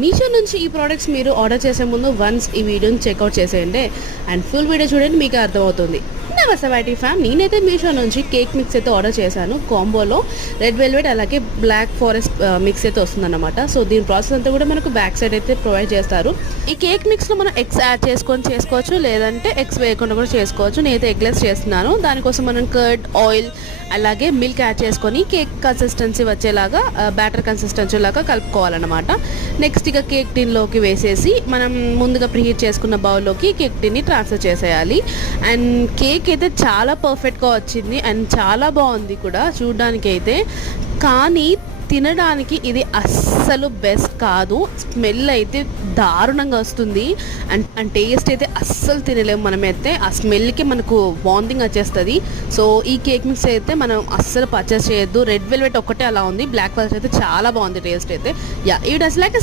మీషో నుంచి ఈ ప్రోడక్ట్స్ మీరు ఆర్డర్ చేసే ముందు వన్స్ ఈ వీడియోని చెక్అవుట్ చేసేయండి అండ్ ఫుల్ వీడియో చూడండి, మీకు అర్థమవుతుంది. నమస్తే వైటీ ఫ్యామ్, నేనైతే మీషో నుంచి కేక్ మిక్స్ అయితే ఆర్డర్ చేశాను. కాంబోలో రెడ్ వెల్వెట్ అలాగే బ్లాక్ ఫారెస్ట్ మిక్స్ అయితే వస్తుందన్నమాట. సో దీని ప్రాసెస్ అంతా కూడా మనకు బ్యాక్ సైడ్ అయితే ప్రొవైడ్ చేస్తారు. ఈ కేక్ మిక్స్లో మనం ఎగ్స్ యాడ్ చేసుకొని చేసుకోవచ్చు, లేదంటే ఎగ్స్ వేయకుండా కూడా చేసుకోవచ్చు. నేనైతే ఎగ్లెస్ చేస్తున్నాను. దానికోసం మనం కర్డ్, ఆయిల్ అలాగే మిల్క్ యాడ్ చేసుకొని కేక్ కన్సిస్టెన్సీ వచ్చేలాగా బ్యాటర్ కన్సిస్టెన్సీ లాగా కలుపుకోవాలన్నమాట. నెక్స్ట్ ఇక కేక్ టిన్లోకి వేసేసి మనం ముందుగా ప్రీహీట్ చేసుకున్న బౌల్లోకి కేక్ టిన్ని ట్రాన్స్ఫర్ చేసేయాలి. అండ్ కేక్ అయితే చాలా పర్ఫెక్ట్గా వచ్చింది అండ్ చాలా బాగుంది కూడా చూడడానికి అయితే. కానీ తినడానికి ఇది అస్సలు బెస్ట్ కాదు. స్మెల్ అయితే దారుణంగా వస్తుంది అండ్ టేస్ట్ అయితే అస్సలు తినలేము మనమైతే. ఆ స్మెల్కి మనకు వామిటింగ్ వచ్చేస్తుంది. సో ఈ కేక్ మిక్స్ అయితే మనం అస్సలు పర్చేస్ చేయొద్దు. రెడ్ వెల్వెట్ ఒక్కటే అలా ఉంది, బ్లాక్ ఫారెస్ట్ అయితే చాలా బాగుంది టేస్ట్ అయితే. యా, ఈ డస్ లైక్